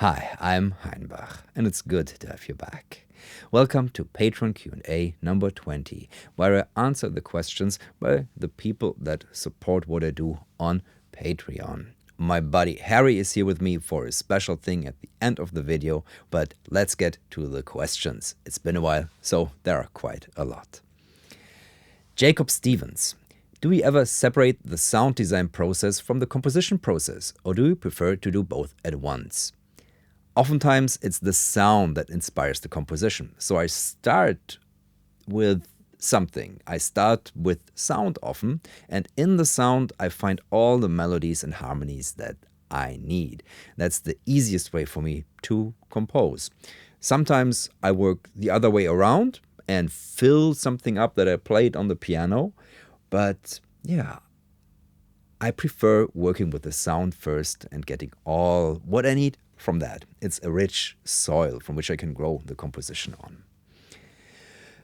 Hi, I'm Hainbach, and it's good to have you back. Welcome to Patreon Q&A number 20, where I answer the questions by the people that support what I do on Patreon. My buddy Harry is here with me for a special thing at the end of the video, but let's get to the questions. It's been a while, so there are quite a lot. Jacob Stevens. Do you ever separate the sound design process from the composition process, or do you prefer to do both at once? Oftentimes, it's the sound that inspires the composition. So I start with something. I start with sound often, and in the sound, I find all the melodies and harmonies that I need. That's the easiest way for me to compose. Sometimes I work the other way around and fill something up that I played on the piano, but yeah, I prefer working with the sound first and getting all what I need from that. It's a rich soil from which I can grow the composition on.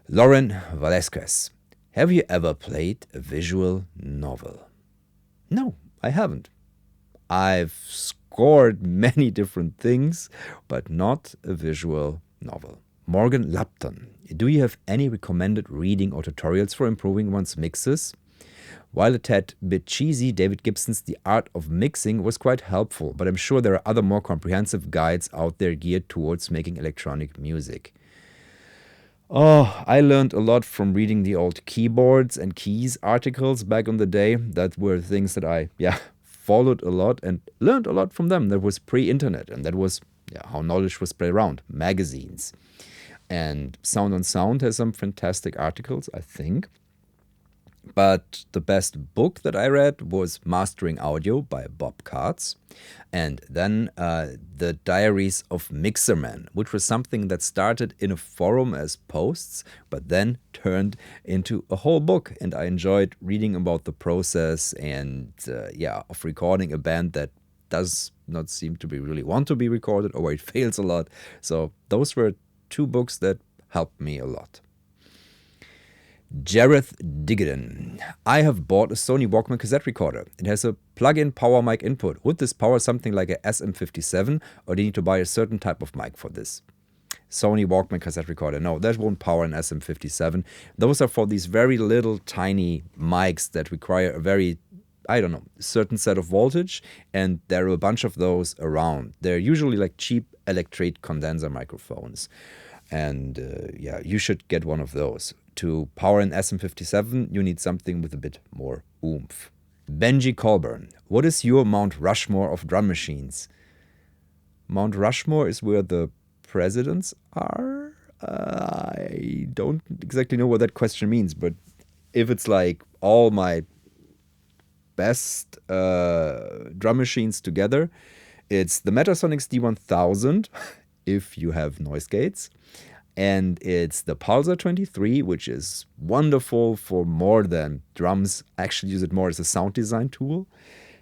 Lauren Valesquez. Have you ever played a visual novel? No, I haven't. I've scored many different things, but not a visual novel. Morgan Lapton. Do you have any recommended reading or tutorials for improving one's mixes? While a tad bit cheesy, David Gibson's The Art of Mixing was quite helpful, but I'm sure there are other more comprehensive guides out there geared towards making electronic music. Oh, I learned a lot from reading the old keyboards and keys articles back in the day. That were things that I followed a lot and learned a lot from them. That was pre-internet, and that was how knowledge was spread around. Magazines. And Sound on Sound has some fantastic articles, I think. But the best book that I read was Mastering Audio by Bob Katz. And then The Diaries of Mixerman, which was something that started in a forum as posts, but then turned into a whole book. And I enjoyed reading about the process and, of recording a band that does not seem to be really want to be recorded, or it fails a lot. So those were two books that helped me a lot. Jareth Digden. I have bought a Sony Walkman cassette recorder. It has a plug-in power mic input. Would this power something like a SM57, or do you need to buy a certain type of mic for this? Sony Walkman cassette recorder. No, that won't power an SM57. Those are for these very little tiny mics that require a very, certain set of voltage, and there are a bunch of those around. They're usually like cheap electret condenser microphones. And you should get one of those. To power an SM57, you need something with a bit more oomph. Benji Colburn. What is your Mount Rushmore of drum machines? Mount Rushmore is where the presidents are? I don't exactly know what that question means, but if it's like all my best drum machines together, it's the Metasonics D1000, if you have noise gates. And it's the Pulsar 23, which is wonderful for more than drums. I actually use it more as a sound design tool.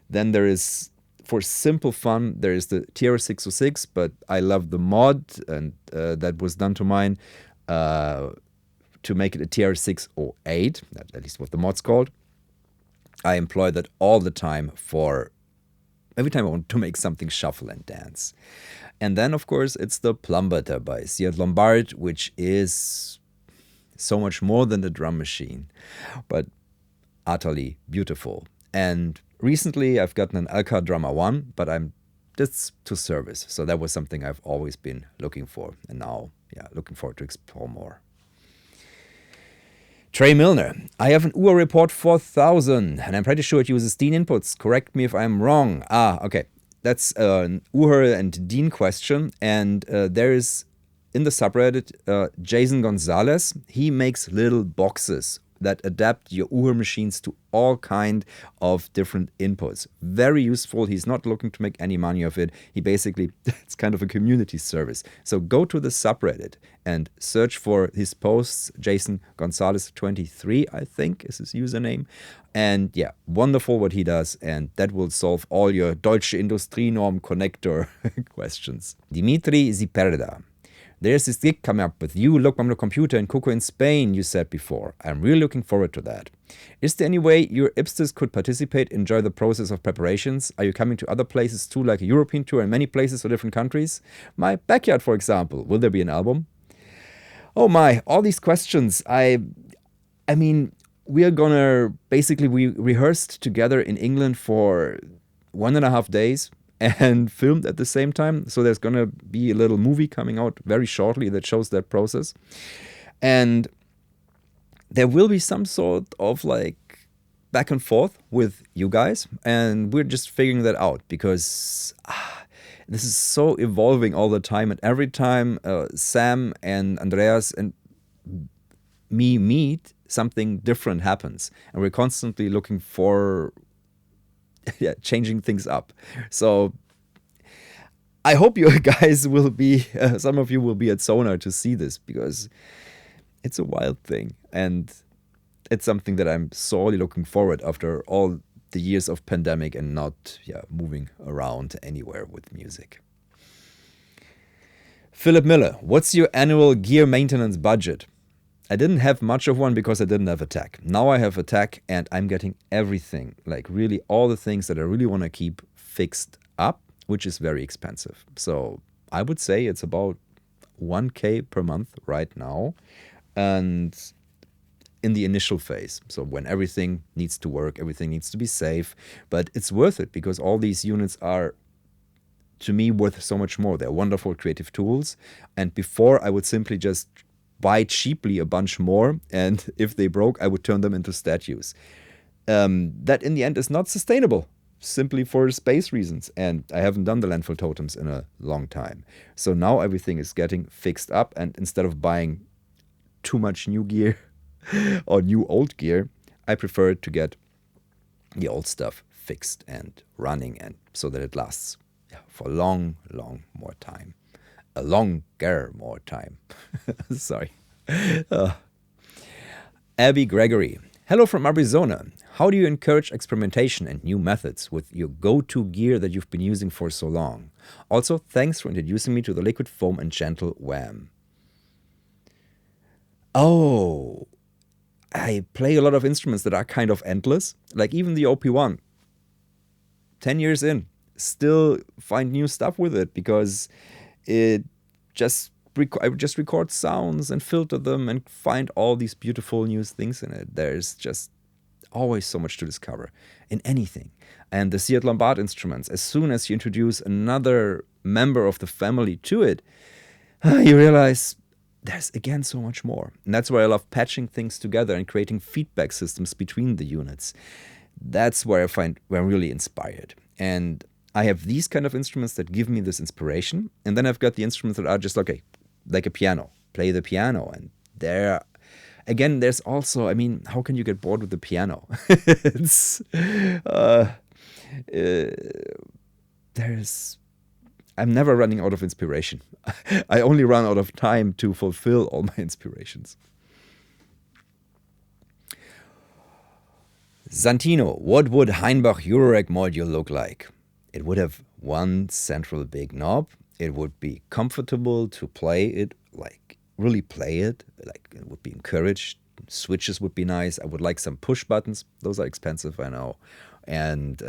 Then there is, for simple fun, there is the TR606, but I love the mod, and that was done to mine to make it a TR608, at least what the mod's called. I employ that all the time for every time I want to make something shuffle and dance. And then, of course, it's the Plumbutter by Seat Lombard, which is so much more than a drum machine, but utterly beautiful. And recently, I've gotten an Alcar Drummer 1, but that's to service. So that was something I've always been looking for, and now, looking forward to explore more. Trey Milner. I have an Uher Report 4000, and I'm pretty sure it uses DIN inputs. Correct me if I'm wrong. Okay. That's an Uher and DIN question, and there is, in the subreddit, Jason Gonzalez. He makes little boxes that adapt your Uher machines to all kind of different inputs. Very useful. He's not looking to make any money of it. He basically, it's kind of a community service. So go to the subreddit and search for his posts. Jason Gonzalez 23, I think, is his username. And wonderful what he does, and that will solve all your Deutsche Industrienorm connector questions. Dimitri Ziperda. There's this gig coming up with you, Look on the Computer, and Coco in Spain, you said before. I'm really looking forward to that. Is there any way your hipsters could participate, enjoy the process of preparations? Are you coming to other places too, like a European tour in many places or different countries? My backyard, for example. Will there be an album? Oh my, all these questions. I mean, we are gonna basically, we rehearsed together in England for 1.5 days and filmed at the same time. So there's gonna be a little movie coming out very shortly that shows that process. And there will be some sort of like back and forth with you guys. And we're just figuring that out because this is so evolving all the time. And every time Sam and Andreas and me meet, something different happens. And we're constantly looking for changing things up. So I hope you guys will be, some of you will be at Sonar to see this because it's a wild thing. And it's something that I'm sorely looking forward after all the years of pandemic and not moving around anywhere with music. Philip Miller, what's your annual gear maintenance budget? I didn't have much of one because I didn't have a tech. Now I have a tech and I'm getting everything, like really all the things that I really want to keep fixed up, which is very expensive. So I would say it's about 1K per month right now. And in the initial phase, so when everything needs to work, everything needs to be safe, but it's worth it because all these units are, to me, worth so much more. They're wonderful creative tools. And before, I would simply just buy cheaply a bunch more, and if they broke, I would turn them into statues. That in the end is not sustainable, simply for space reasons. And I haven't done the landfill totems in a long time. So now everything is getting fixed up, and instead of buying too much new gear or new old gear, I prefer to get the old stuff fixed and running, and so that it lasts for a long more time. A longer more time. Sorry. Abby Gregory. Hello from Arizona. How do you encourage experimentation and new methods with your go-to gear that you've been using for so long? Also, thanks for introducing me to the liquid foam and gentle wham. Oh, I play a lot of instruments that are kind of endless, like even the OP1. 10 years in, still find new stuff with it because I would just record sounds and filter them and find all these beautiful new things in it. There's just always so much to discover in anything. And the Seat Lombard instruments, as soon as you introduce another member of the family to it, you realize there's again so much more. And that's why I love patching things together and creating feedback systems between the units. That's where I'm really inspired. And I have these kind of instruments that give me this inspiration. And then I've got the instruments that are just like a piano. Play the piano. And there's also, I mean, how can you get bored with the piano? I'm never running out of inspiration. I only run out of time to fulfill all my inspirations. Santino, what would Hainbach Eurorack module look like? It would have one central big knob. It would be comfortable to play it, like really play it. Like it would be encouraged. Switches would be nice. I would like some push buttons. Those are expensive, I know. And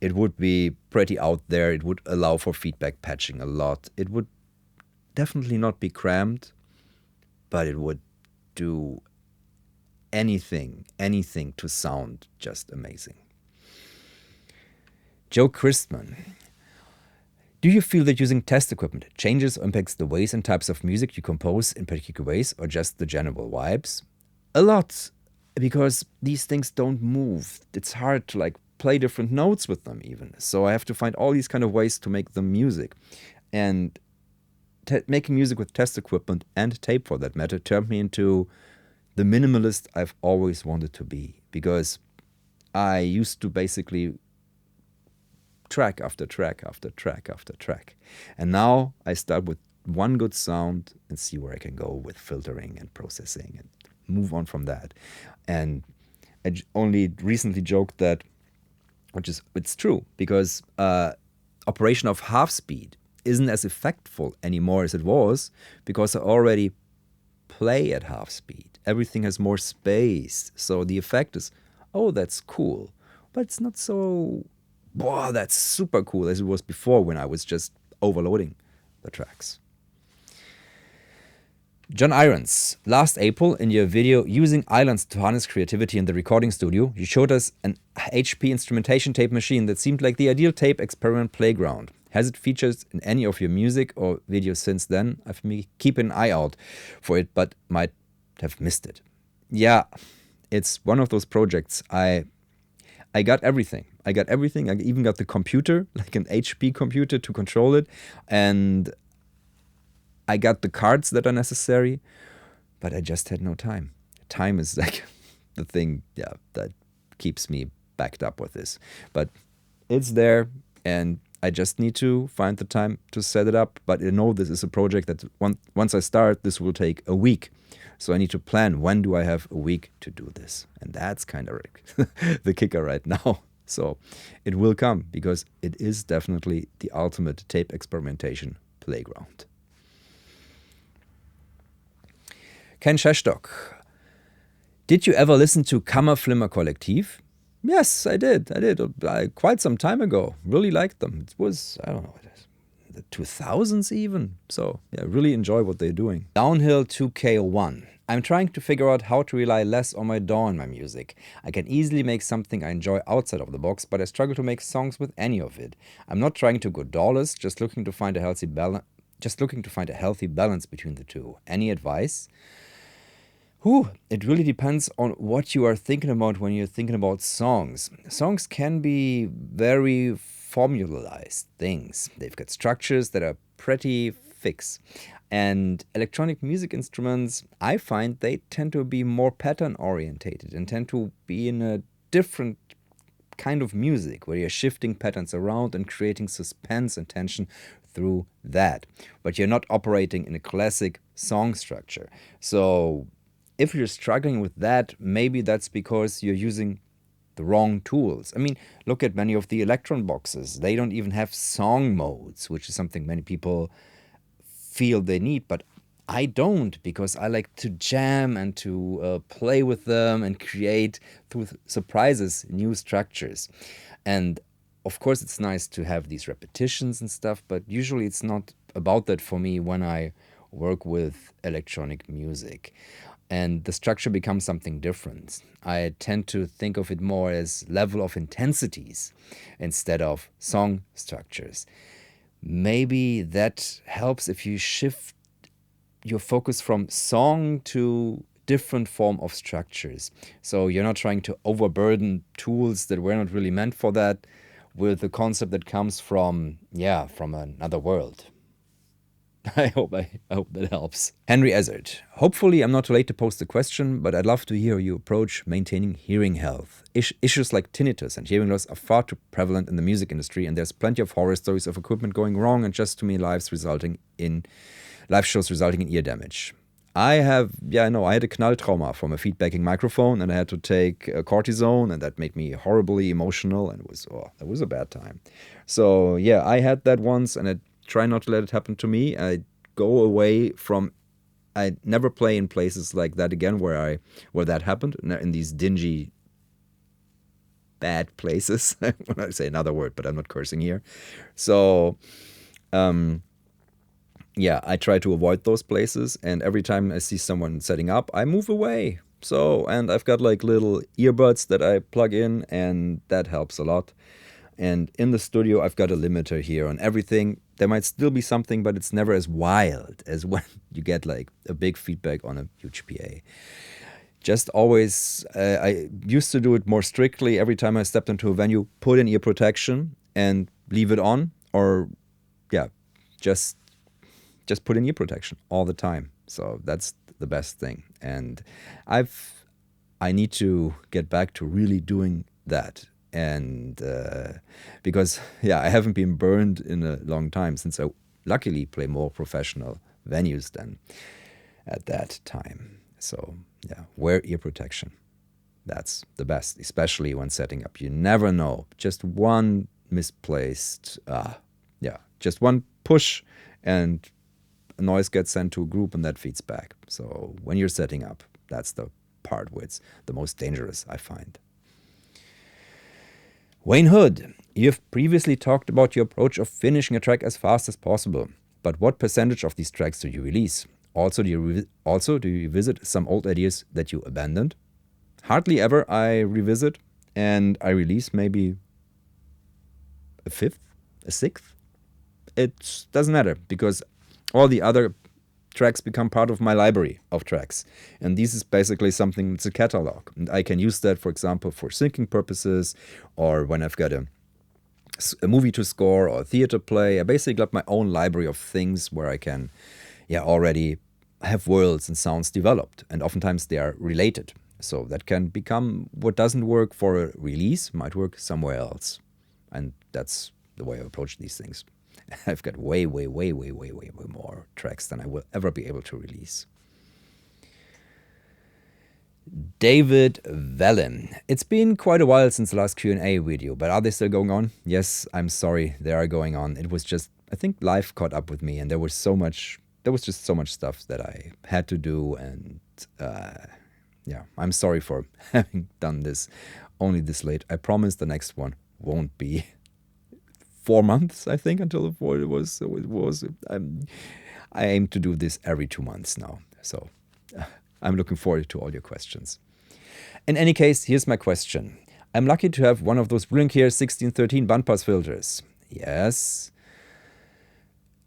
it would be pretty out there. It would allow for feedback patching a lot. It would definitely not be cramped, but it would do anything to sound just amazing. Joe Christman. Do you feel that using test equipment changes or impacts the ways and types of music you compose in particular ways, or just the general vibes? A lot, because these things don't move. It's hard to play different notes with them even. So I have to find all these kind of ways to make them music. And making music with test equipment and tape, for that matter, turned me into the minimalist I've always wanted to be. Because I used to basically track after track after track after track. And now I start with one good sound and see where I can go with filtering and processing and move on from that. And I only recently joked that, it's true, because operation of half speed isn't as effectful anymore as it was, because I already play at half speed. everything has more space. So the effect is, oh, that's cool. But it's not so, wow, that's super cool as it was before when I was just overloading the tracks. John Irons, last April in your video Using Islands to Harness Creativity in the Recording Studio, you showed us an HP instrumentation tape machine that seemed like the ideal tape experiment playground. Has it featured in any of your music or videos since then? I've been keeping an eye out for it, but might have missed it. Yeah, it's one of those projects. I got everything. I even got the computer, like an HP computer to control it. And I got the cards that are necessary, but I just had no time. Time is like the thing, that keeps me backed up with this. But it's there, and I just need to find the time to set it up. But I know this is a project that once I start, this will take a week. So I need to plan, when do I have a week to do this? And that's kind of the kicker right now. So it will come, because it is definitely the ultimate tape experimentation playground. Ken Sheshtok, did you ever listen to Kammerflimmer Kollektiv? Yes, I did. Quite some time ago. Really liked them. It was, I don't know, the 2000s even. So yeah, really enjoy what they're doing. Downhill 2K1. I'm trying to figure out how to rely less on my DAW in my music. I can easily make something I enjoy outside of the box, but I struggle to make songs with any of it. I'm not trying to go DAWless, just looking to find a healthy balance between the two. Any advice? It really depends on what you are thinking about when you're thinking about songs. Songs can be very formalized things. They've got structures that are pretty fixed. And electronic music instruments, I find they tend to be more pattern orientated and tend to be in a different kind of music where you're shifting patterns around and creating suspense and tension through that. But you're not operating in a classic song structure. So if you're struggling with that, maybe that's because you're using the wrong tools. I mean, look at many of the Electron boxes. They don't even have song modes, which is something many people feel they need, but I don't, because I like to jam and to play with them and create through surprises new structures. And of course it's nice to have these repetitions and stuff, but usually it's not about that for me when I work with electronic music. And the structure becomes something different. I tend to think of it more as level of intensities instead of song structures. Maybe that helps if you shift your focus from song to different form of structures. So you're not trying to overburden tools that were not really meant for that with the concept that comes from another world. I hope that helps. Henry Ezzard. Hopefully I'm not too late to post the question, but I'd love to hear how you approach maintaining hearing health. Issues like tinnitus and hearing loss are far too prevalent in the music industry, and there's plenty of horror stories of equipment going wrong and just too many live shows resulting in ear damage. I had a Knalltrauma from a feedbacking microphone, and I had to take cortisone, and that made me horribly emotional, and that was a bad time. So yeah, I had that once, and I try not to let it happen to me. I never play in places like that again where that happened, in these dingy, bad places. When I say another word, but I'm not cursing here. So, I try to avoid those places, and every time I see someone setting up, I move away. So, and I've got like little earbuds that I plug in, and that helps a lot. And in the studio, I've got a limiter here on everything. There might still be something, but it's never as wild as when you get like a big feedback on a huge PA. Just always, I used to do it more strictly every time I stepped into a venue, put in ear protection and leave it on, or just put in ear protection all the time. So that's the best thing. And I need to get back to really doing that. And because I haven't been burned in a long time, since I luckily play more professional venues than at that time. So wear ear protection. That's the best, especially when setting up. You never know. Just one misplaced, just one push, and a noise gets sent to a group, and that feeds back. So when you're setting up, That's the part where it's the most dangerous, I find. Wayne Hood, you've previously talked about your approach of finishing a track as fast as possible, but what percentage of these tracks do you release? Also, do you revisit some old ideas that you abandoned? Hardly ever I revisit, and I release maybe a fifth, a sixth. It doesn't matter, because all the other tracks become part of my library of tracks. And this is basically something that's a catalog. And I can use that, for example, for syncing purposes, or when I've got a movie to score or a theater play. I basically got my own library of things where I can already have worlds and sounds developed. And oftentimes they are related. So that can become what doesn't work for a release, might work somewhere else. And that's the way I approach these things. I've got way more tracks than I will ever be able to release. David Vellin. It's been quite a while since the last Q&A video, but are they still going on? Yes, I'm sorry, they are going on. It was just, I think life caught up with me, and there was just so much stuff that I had to do, and I'm sorry for having done this only this late. I promise the next one won't be 4 months, I think, until it was. I aim to do this every 2 months now. So I'm looking forward to all your questions. In any case, here's my question. I'm lucky to have one of those brilliant 1613 bandpass filters. Yes.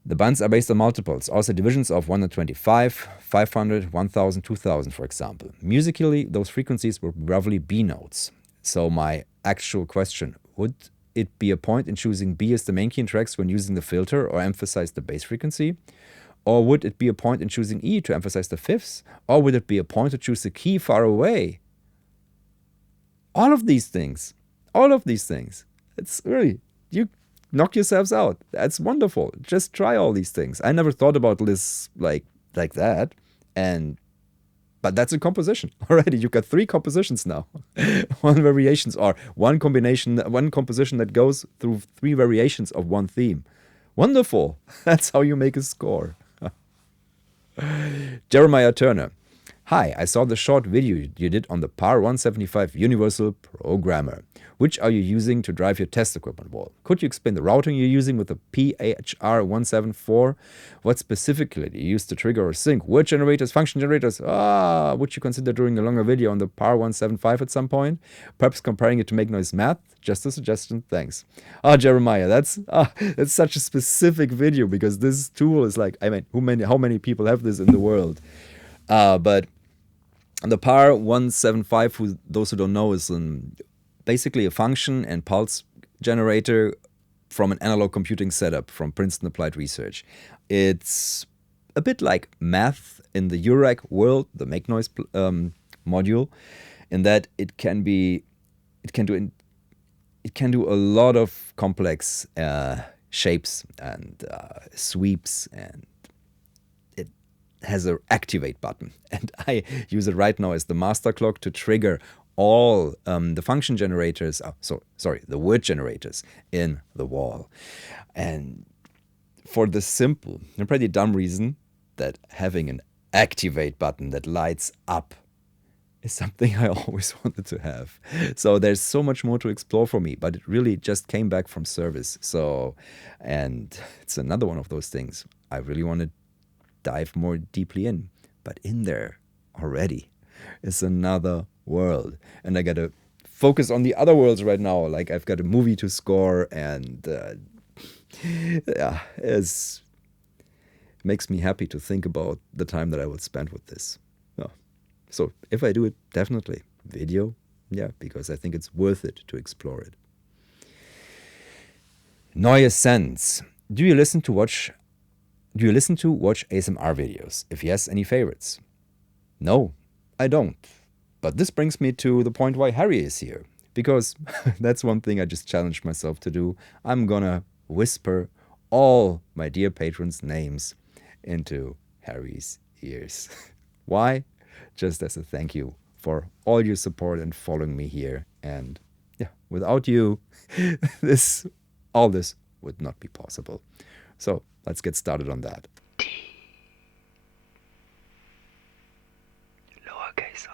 The bands are based on multiples, also divisions of 125, 500, 1000, 2000, for example. Musically, those frequencies were roughly B notes. So my actual question, would it be a point in choosing B as the main key in tracks when using the filter or emphasize the bass frequency? Or would it be a point in choosing E to emphasize the fifths? Or would it be a point to choose the key far away? All of these things. It's really, you knock yourselves out. That's wonderful. Just try all these things. I never thought about this like that. But that's a composition already. You've got 3 compositions now. One variations, or one composition that goes through 3 variations of one theme. Wonderful. That's how you make a score. Jeremiah Turner. Hi, I saw the short video you did on the PAR 175 Universal Programmer. Which are you using to drive your test equipment wall? Could you explain the routing you're using with the PHR174? What specifically do you use to trigger or sync? Word generators, function generators? Would you consider doing a longer video on the PAR 175 at some point? Perhaps comparing it to Make Noise Math? Just a suggestion, thanks. Jeremiah, that's such a specific video, because this tool is like, how many people have this in the world? But the PAR 175, those who don't know, is basically a function and pulse generator from an analog computing setup from Princeton Applied Research. It's a bit like math in the Eurorack world, the Make Noise module, in that it can do a lot of complex shapes and sweeps, and it has an activate button. And I use it right now as the master clock to trigger all the function generators, the word generators in the wall. And for the simple and pretty dumb reason that having an activate button that lights up is something I always wanted to have. So there's so much more to explore for me, but it really just came back from service. And it's another one of those things I really want to dive more deeply in. But in there already is another world. And I got to focus on the other worlds right now. Like, I've got a movie to score, and it makes me happy to think about the time that I will spend with this. So if I do it, definitely video, because I think it's worth it to explore it. Neue Sense. Do you listen to watch ASMR videos? If yes, any favorites? No, I don't. But this brings me to the point why Harry is here, because that's one thing I just challenged myself to do. I'm gonna whisper all my dear patrons' names into Harry's ears. Why? Just as a thank you for all your support and following me here. And without you, all this would not be possible. So let's get started on that. T. Lowercase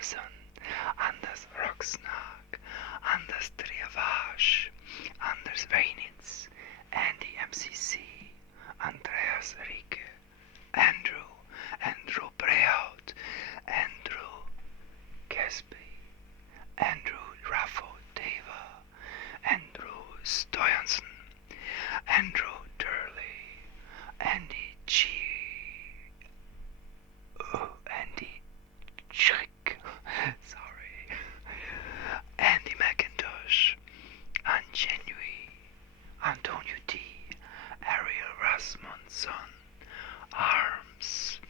Andersen, Anders Roxnag, Anders Triavash, Anders Weinitz, Andy MCC, Andreas Rieke, Andrew Brehout, Andrew Casby, Andrew Raffo Deva, Andrew Stoyansen, Andrew Turley, Andy G. Andy Schrick, sorry, Andy McIntosh, Angenui, Antonio D, Ariel Rasmussen, Arms,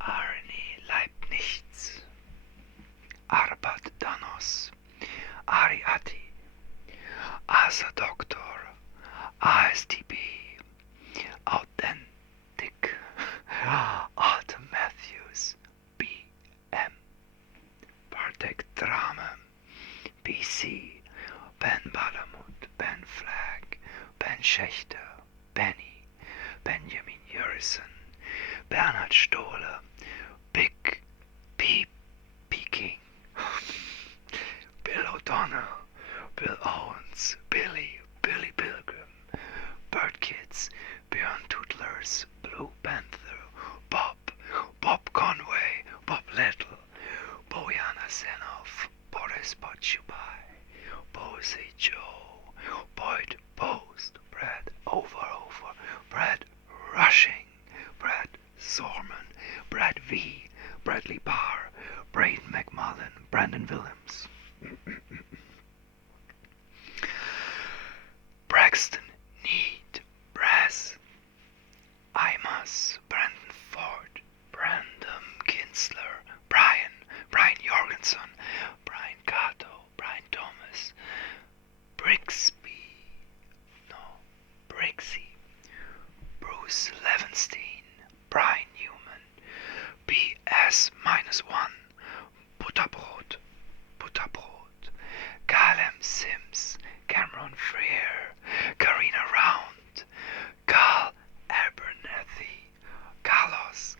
Arne Leibniz, Arpad Danos, Ariati, Asa Doctor, ASTB, Authentic, Autumn Matthews, BM, Bartek Drame, BC, Ben Balamut, Ben Flagg, Ben Schächter, Benny, Benjamin Jurison, Bernhard Stohle, Big P. Peking, Bill O'Donnell, Bill Owens, Billy Pilgrim, Bird Kids, Björn Tootlers, Blue Panther, Bob Conway, Bob Little, Bojana Senov, Boris Pochubai, Bose Joe, Boyd Post, Brad Over, Brad Rushing, Brad Zorman, Brad V, Bradley Barr, Braden McMullen, Brandon Willems, Braxton Need, Brass, Imas, Brandon Ford, Brandon Kinsler, Brian Jorgensen, Brian Cato, Brian Thomas, Brixie, Bruce Levenstein, Brian Newman, BS-1, Butterbrot, Kalem Sims, Cameron Freer, Karina Round, Carl Abernethy, Carlos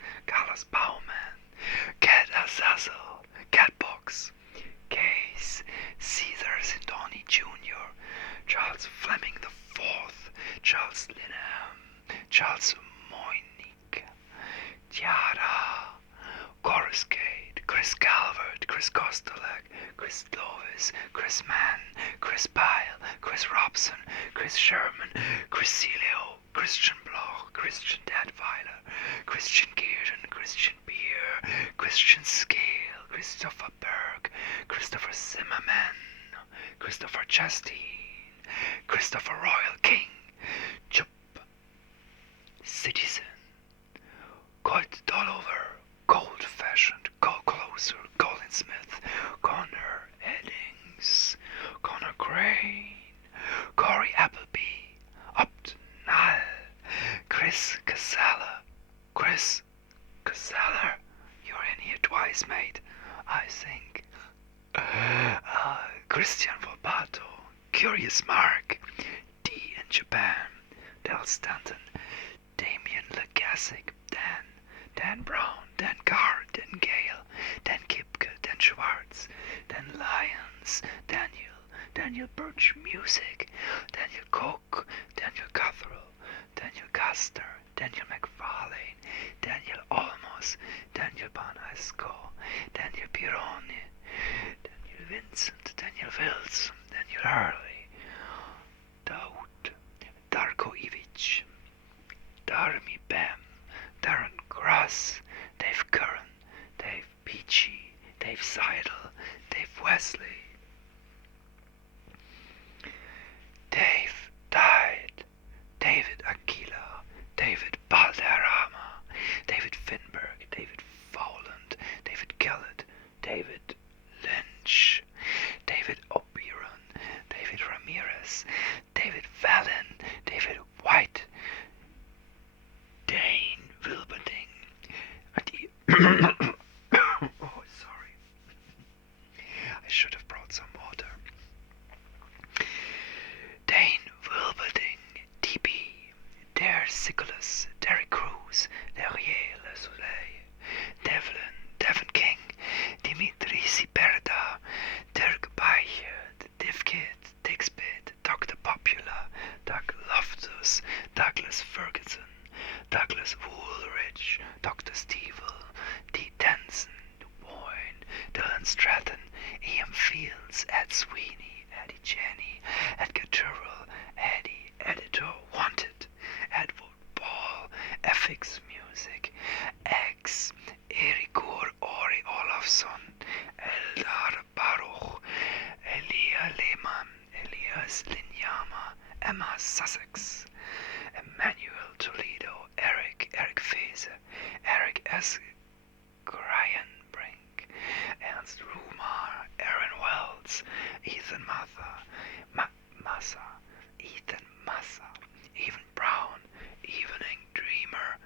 Bauman, Cat Azazel, Catbox, Case, Caesar Sindoni Jr., Charles Fleming IV, Charles Linehan, Charles Moynick, Tiara, Coruscade, Chris Calvert, Chris Kostelek, Chris Lovis, Chris Mann, Chris Pyle, Chris Robson, Chris Sherman, Chris Celio, Christian Bloch, Christian Dadweiler, Christian Geerden, Christian Beer, Christian Scale, Christopher Berg, Christopher Zimmerman, Christopher Chastain, Christopher Royal King, Chup, Citizen, Colt Dollover, Gold Fashioned, Gold Closer, Colin Smith, Connor Eddings, Connor Crane, Corey Appleby, Opt Null, Chris Casella, you're in here twice, mate, I think. Christian Volpato, Curious Mark, D in Japan, Del Stanton, Damien Legasic, Dan Brown, Dan Carr, Dan Gale, Dan Kipke, Dan Schwartz, Dan Lyons, Daniel Birch Music, Daniel Koch, Daniel Cuthrell, Daniel Custer, Daniel McFarlane, Daniel Olmos, Daniel Banaisko, Daniel Pironi, Daniel Vincent, Daniel Wills, Daniel Hurley, Daoud, Darko Ivic, Darmi Bam, Darren Grass, Dave Curran, Dave Peachy, Dave Seidel, Dave Wesley, Dave Died, David Aquila, David Balderrama, David Finberg, David Fowland, David Kellett, David Lynch, David Oberon, David Ramirez, David Vallon, David White, Dane Wilberding, oh, sorry. I should have brought some water. Dane Wilberding, DB, Dare Siculus, Derek Cruz, Derriere Le Soleil, Devin King, Olafsson, Eldar Baruch, Elia Lehmann, Elias Linyama, Emma Sussex, Emmanuel Toledo, Eric Fese, Eric S. Gryenbrink, Ernst Rumar, Aaron Wells, Ethan Massa, Ethan Massa, Even Brown, Evening Dreamer,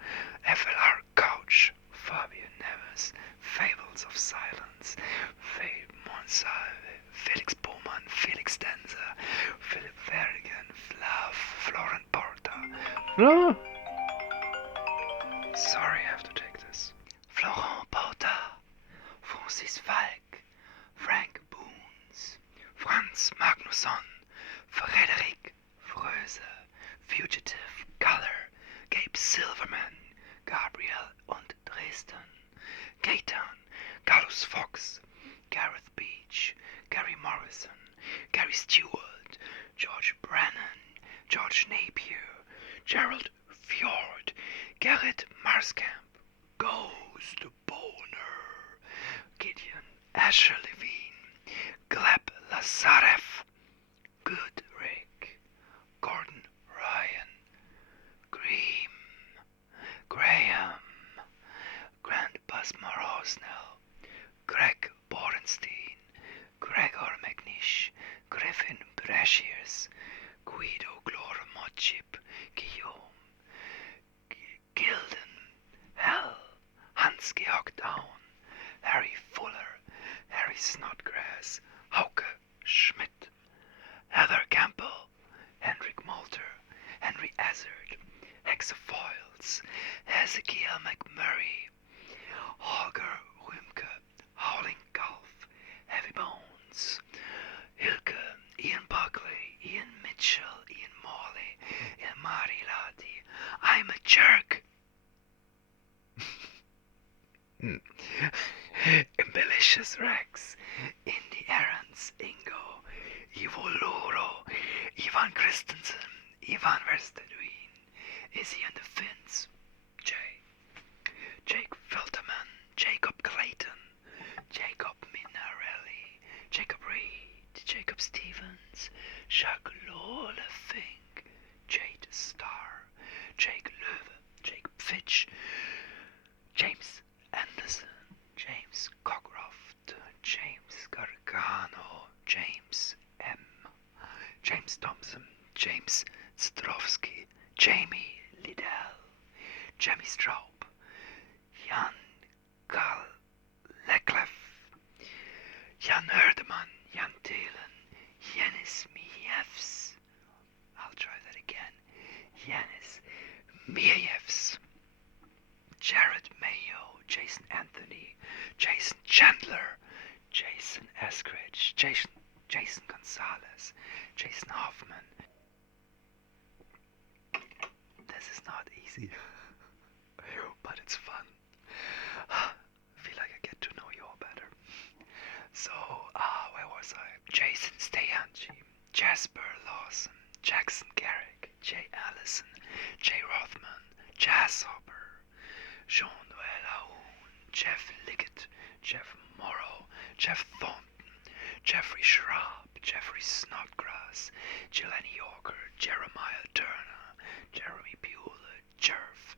FLR Couch, Fabian Neves, Fables of Silence, Fade Monsalve, Felix Bowman, Felix Denzer, Philip Verrigan, Flav, Florent Porta. Sorry, I have to take this. Florent Porta, Francis Falk, Frank Boons, Franz Magnusson, Frederik Fröse, Fugitive Color, Gabe Silverman, Gabriel und Dresden, Gaetan, Carlos Fox, Gareth Beach, Gary Morrison, Gary Stewart, George Brennan, George Napier, Gerald Fjord, Gerrit Marskamp, Ghost Boner, Gideon Asher Levine, Gleb Lazarev, Good Rick, Gordon Ryan, Graham, Grant Busmar Hosnell, Greg Borenstein, Gregor McNish, Griffin Brashiers, Guido Glormochip, Guillaume, Gilden, Hell, Hans-Georg Down, Harry Fuller, Harry Snodgrass, Hauke Schmidt, Heather Campbell, Henrik Malter, Henry Azard, Hexafoils, Ezekiel McMurray, Holger Rümke, Howling Golf, Heavy Bones, Hilke, Ian Buckley, Ian Mitchell, Ian Morley, Ilmari Lati, I'm a jerk. Embellicious Rex, Indy Errands, Ingo, Ivo Loro, Ivan Christensen, Ivan Verstedwin, Izzy and the Finns, Jake Felterman, Jacob Clayton, Jacob Minarelli, Jacob Reed, Jacob Stevens, Jacques Lolefink, Jade Starr, Jake Löwe, Jacob Fitch, James Anderson, James Cockcroft, James Gargano, James M, James Thompson, James Strovsky, Jamie Liddell, Jamie Straub, Jan Karl Lecleff, Jan Herdeman, Jan Thelen, Yanis Mievs. I'll try that again. Yanis Mievs, Jared Mayo, Jason Anthony, Jason Chandler, Jason Eskridge, Jason Gonzalez, Jason Hoffman. This is not easy, but it's fun. I feel like I get to know you all better. So, where was I? Jason Stayanchi, Jasper Lawson, Jackson Garrick, Jay Allison, Jay Rothman, Jasshopper, Jean-Noel Aoun, Jeff Liggett, Jeff Morrow, Jeff Thornton, Jeffrey Schraub, Jeffrey Snodgrass, Jelani Yorker, Jeremiah Turner, Jeremy Bueller, Jerv,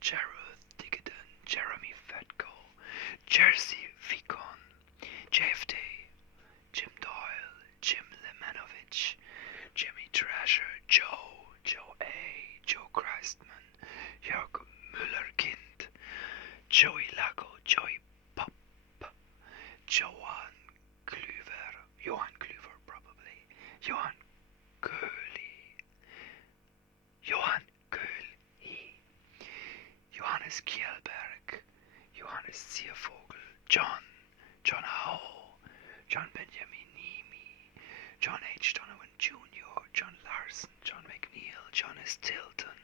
Jaruth Diggeden, Jeremy Fetko, Jersey Vicon, JFD, Jim Doyle, Jim Lemanovich, Jimmy Trasher, Joe A, Joe Christman, Jörg Müller-Kind, Joey Lago, Joey Pop, Johan Klüver probably, Johan Köhli, Johannes Kielberg, Johannes Ziervogel, John Howe, John Benjamin Nimi, John H. Donovan Jr., John Larson, John McNeil, John S. Tilton,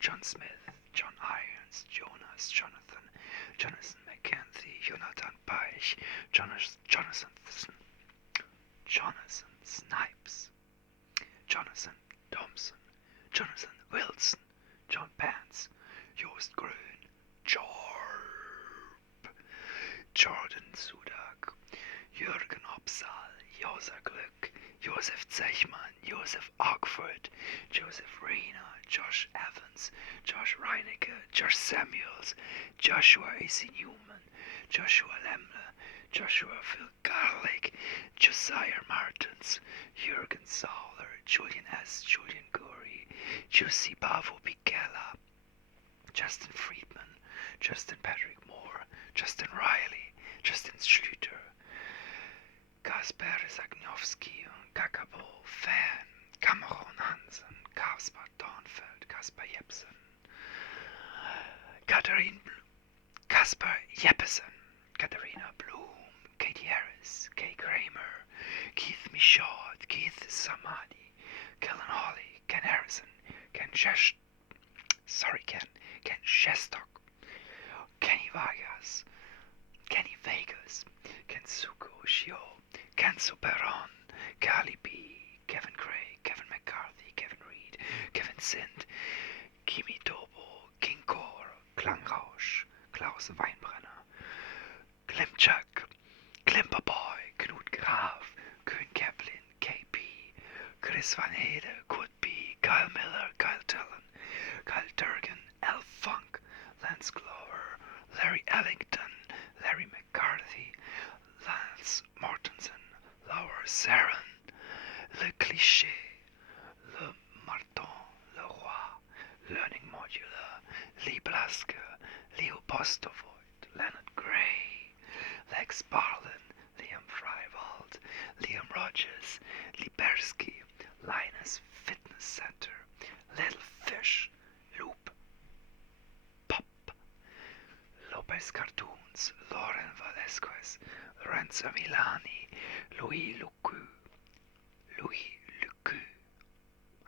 John Smith, John Irons, Jonas, Jonathan McKenzie, Jonathan Peich, Jonathan Snipes, Jonathan Thompson, Jonathan Wilson, John Pants, Joost Grün, Jordan Suda, Jürgen Opsahl, Josef Glück, Josef Zechmann, Josef Ogford, Joseph Rena, Josh Evans, Josh Reinecke, Josh Samuels, Joshua A.C. Newman, Joshua Lemler, Joshua Phil Garlick, Josiah Martins, Jürgen Sauler, Julian S., Julian Guri, Jussi Bavo Bigella, Justin Friedman, Justin Patrick Moore, Justin Riley, Justin Schlüter, Kasper Zagnowski, Kakabo Fan, Cameron Hansen, Kaspar Dornfeld, Kaspar Jepsen, Kaspar Jeppesen, Katharina Blum, Katie Harris, Kay Kramer, Keith Michaud, Keith Samadi, Kellen Hawley, Ken Harrison, Ken Shestock, Kenny Vargas, Kenny Vegas, Kensuko Shio, Kenzo Perron, Kali B, Kevin Gray, Kevin McCarthy, Kevin Reed, Kevin Sint, Kimi Tobo, King Kor, Klangrausch, Klaus Weinbrenner, Klimchuk, Klimperboy, Knut Graf, Kühn Kaplan, KP, Chris Van Hede, Kurt B, Kyle Miller, Kyle Tellen, Kyle Durgan, Al Funk, Lance Glover, Larry Ellington, Larry McCarthy, Lance Mortensen, Laura Saran, Le Cliché, Le Martin, Le Roi, Learning Modular, Lee Blasker, Leo Postovoid, Leonard Gray, Lex Barlin, Liam Freiwald, Liam Rogers, Libersky, Linus Fitness Center, Little Fish, Loop, Pop, Lopez Cartoons, Lauren Velasquez, Lorenzo Milani, Louis Lucu,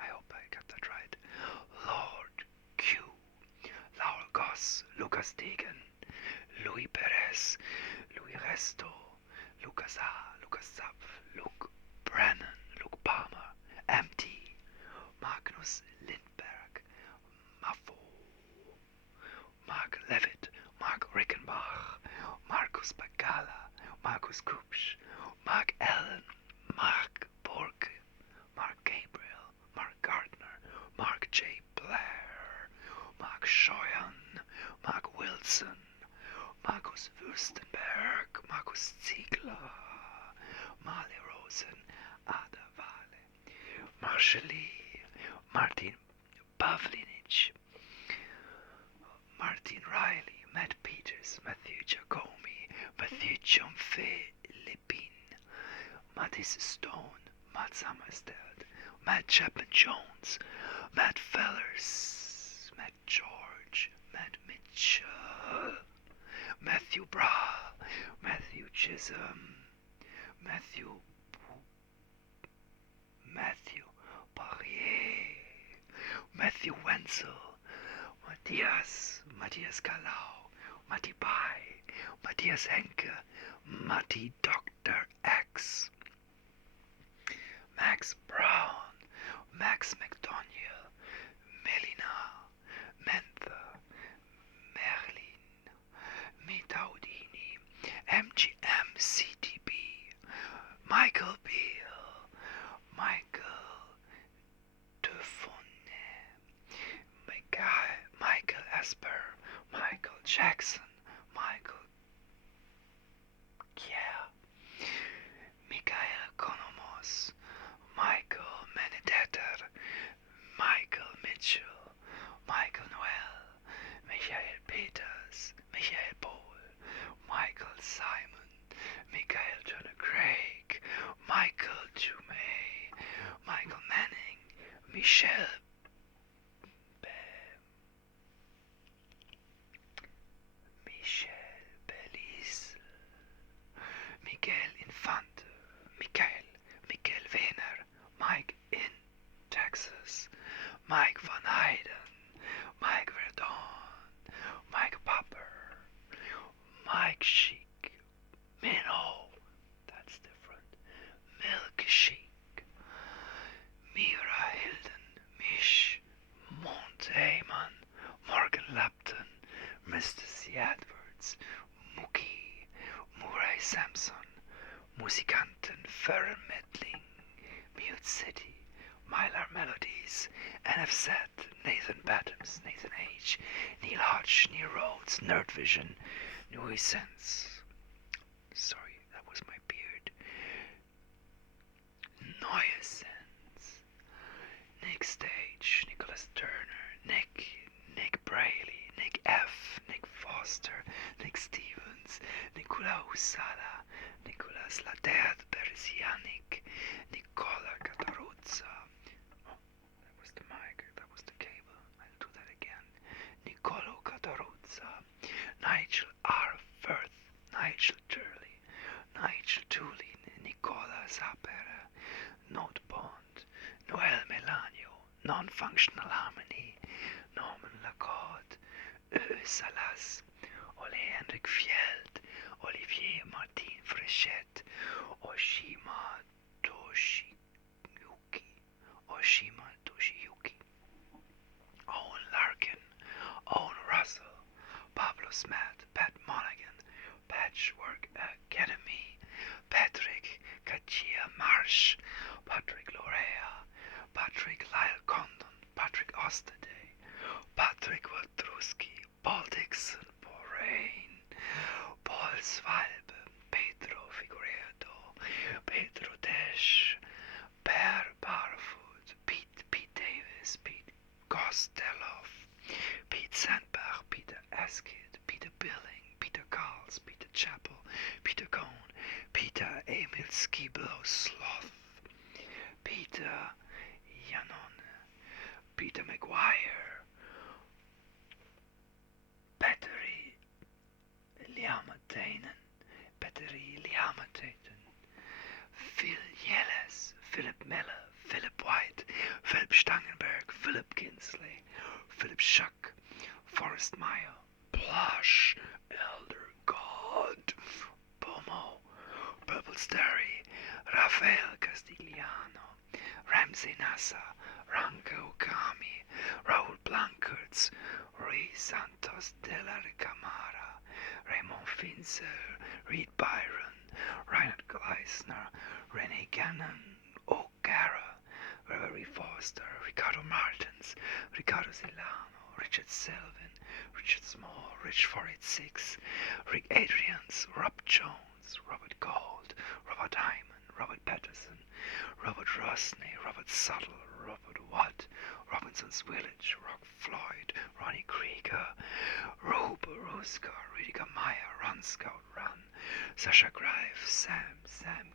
I hope I got that right, Lord Q, Laura Goss, Lucas Degan, Louis Perez, Louis Resto, Lucas A, Lucas Zapf, Luke Brennan, Luke Palmer, MT, Magnus Lindberg, Maffo, Mark Levitt, Mark Rickenbach, Markus Bagala, Markus Kupsch, Mark Allen, Mark Borg, Mark Gabriel, Mark Gardner, Mark J. Blair, Mark Scheuern, Mark Wilson, Markus Fürstenberg, Markus Ziegler, Marley Rosen, Ada Vale, Marshali, Martin Pavlinic, Martin Riley, Matt Peters, Matthew Giacomi, Matthew Jomfe Lepin, Mattis Stone, Matt Summerstead, Matt Chapman Jones, Matt Fellers, Matt George, Matt Mitchell, Matthew Bra, Matthew Chisholm, Matthew Barrier, Matthew Wenzel, Matthias Galau, Matti Bai, Matthias Henke, Matti Dr. X, Max Brown, Max McDaniel, Melina, Mentha, Merlin, Mitaudini, MGM CTB, Michael Beale, Michael Defonet, Michael Esper, Michael Jackson, Michael Kier, Michael Konomos, Michael Menedetter, Michael Mitchell, Michael Noel, Michael Peters, Michael Pohl, Michael Simon, Michael Turner Craig, Michael Dumay, Michael Manning, Michelle Belis, Miguel Infante, Michael Wehner, Mike in Texas, Mike Van Heiden, Mike Verdon, Mike Popper, Mike Chic, Minnow, that's different, Milk Chic, Mira Hilden, Mish, Mont Heyman, Morgan Lapton, Mr. C. Edwards, Mookie, Murray Sampson, Musikanten, Vermittling, Mute City, Mylar Melodies, NFZ, Nathan Bottoms, Nathan H, Neil Hodge, Neil Rhodes, Nerd Vision, New Sense. Sorry, that was my beard. Neue Sense, Nick Stage, Nicholas Turner, Nick Brayley, Nick F, Nick Foster, Nick Stevens, Nicola Usala, Nicolas Laterd Beresianik, Nicola Cataruzza. Oh, that was the mic, that was the cable. I'll do that again. Nicolo Cataruzza, Nigel R. Firth, Nigel Turley, Nigel Tooley, Nicola Zapera, Note Bond, Noel Melanio, Non-Functional Harmony, Norman Lagarde, Salas, Ole Henrik Fjeld, Olivier Martin Frechette, Oshima Toshiyuki, Owen Larkin, Owen Russell, Pablo Smat, Pat Monaghan, Patchwork Academy, Patrick Kachia Marsh, Patrick Lorea, Patrick Lyle Condon, Patrick Osterday, Patrick Wodruski, Paul Dixon, Paul Rain, Paul Svalbe, Pedro Figueredo, Pedro Desch, Per Barfoot, Pete Davis, Pete Gosteloff, Pete Sandbach, Peter Askid, Peter Billing, Peter Karls, Peter Chappell, Peter Cohn, Peter Emil Skiblo Sloth, Peter Janon, Peter McGuire, Petteri Liamatainen, Phil Yelles, Philip Miller, Philip White, Philip Stangenberg, Philip Kinsley, Philip Schuck, Forrest Meyer, Plush, Elder God, Bomo, Purple Starry, Rafael Castigliano, Ramsey Nassa, Ranka Okami, Raul Blankertz, Rui Santos de la Camara, Raymond Finzer, Reed Byron, Reinhard Gleisner, Rene Gannon, O'Gara, Reverie Foster, Ricardo Martins, Ricardo Zilano, Richard Selvin, Richard Small, Rich 486, Rick Adrians, Rob Jones, Robert Gold, Robert Hyman, Robert Patterson, Robert Rosney, Robert Suttle, Robert Watt, Robinson's Village, Rock Floyd, Ronnie Krieger, Rube Ruska, Rüdiger Meyer, Run Scout Run, Sasha Grive, Sam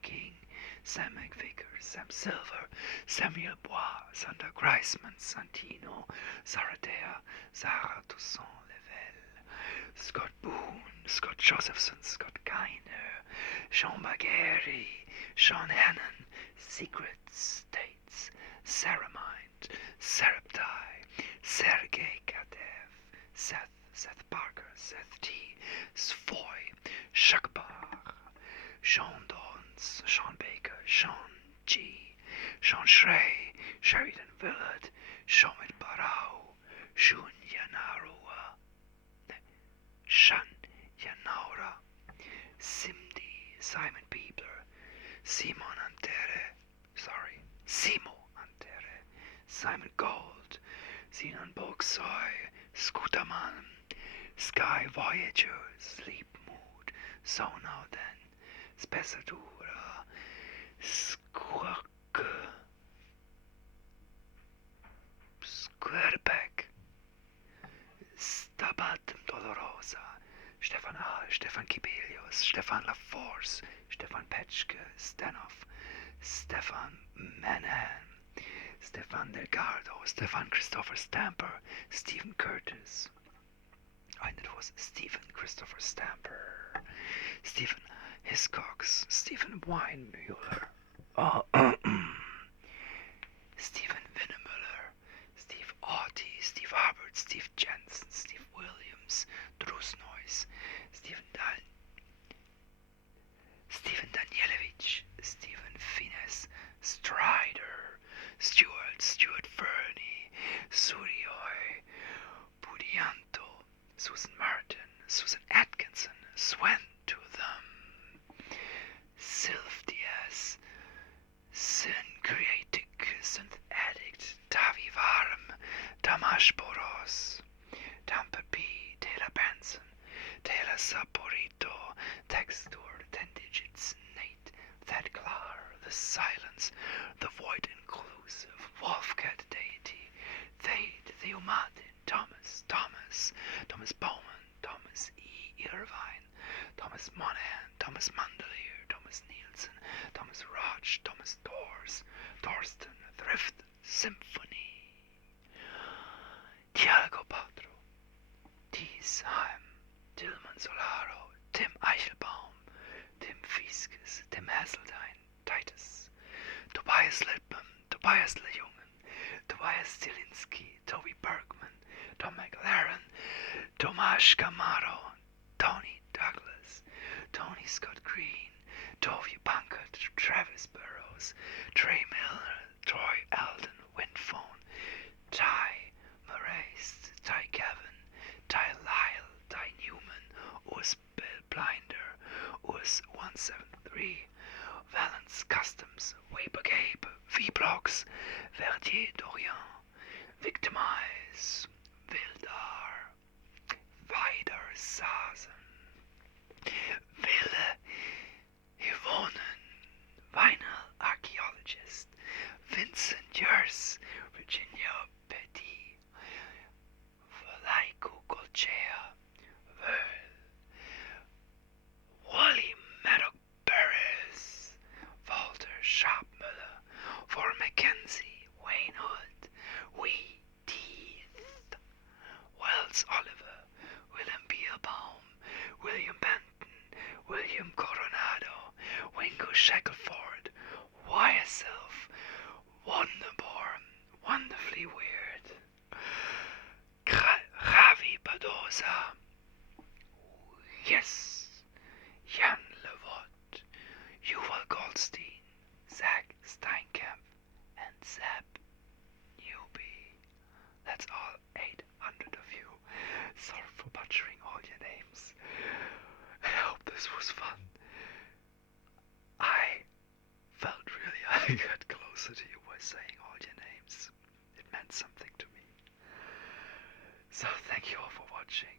King, Sam McVicker, Sam Silver, Samuel Bois, Sander Greisman, Santino, Saradea, Sarah Toussaint Level, Scott Boone, Scott Josephson, Scott Geiner, Sean Bagheri, Sean Hannon, Secret States, Sarah Mind, Sareptai, Sergei Kadev, Seth Parker, Seth T, Svoy, Shakbar, Sean Dons, Sean Baker, Sean G, Sean Shrey, Sheridan Willard, Shomit Barau, Shun Yanarua, Shan Yanaura, Simdi, Simon Biebler, Simo Antere, Simon Gold, Zenon Boksoy, Scooterman, Sky Voyager, Sleep Mood, So Now Then, Spessatura, Squareback, Stabat Dolorosa, Stefan A., Stefan Kibelius, Stefan LaForce, Stefan Petschke, Stanoff, Stefan Manhan, Stefan Delgado, Stefan Christopher Stamper, Stephen Curtis. And it was Stephen Christopher Stamper, Stephen Hiscox, Stephen Weinmuller, Stephen Winnemüller, Steve Autty, Steve Hubbard, Steve Jensen, Steve Williams, Drus Noyce, Stephen Danielevich, Stephen Finesse, Strider, Stuart Fernie, Surioy, Budianto, Susan Martin, Susan Atkinson, Swen to them, Sylph Symphony. Tiago Patro, Diesheim, Tillmann Solaro, Tim Eichelbaum, Tim Fieskes, Tim Hasseltine, Titus, Tobias Littman, Tobias Lejungen, Tobias Zielinski, Toby Bergman, Tom McLaren, Tomasz Camaro, Tony Douglas, Tony Scott Green, Tovey Punkert, Travis Burrows, Trey Miller, Troy Alden, Windphone, Ty Moraes, Ty Gavin, Ty Lyle, Ty Newman, Urs Bill Blinder, Urs 173, Valence Customs, Weber Gabe, V-Blocks, Verdier Dorian, Victimize, Wildar, Weider Sasen, Wille Yvonen, Vinyl Archaeologist, Vincent Yers, Virginia Petit, Valaiko Golchea, Verl, Wally Maddock Perez, Walter Sharpmüller, For Mackenzie, Wayne Hood, Wee Teeth, Wells Oliver, Willem Bierbaum, William Benton, William Coronado, Wingo Shackleford, YSLF, Wonderborn, Wonderfully Weird, Javi Badoza, Yes, Jan Levot, Yuval Goldstein, Zach Steinkamp, and Zeb Newbie. That's all 800 of you. Sorry for butchering all your names. I hope this was fun. I felt really I got closer to you by saying all your names. It meant something to me. So thank you all for watching.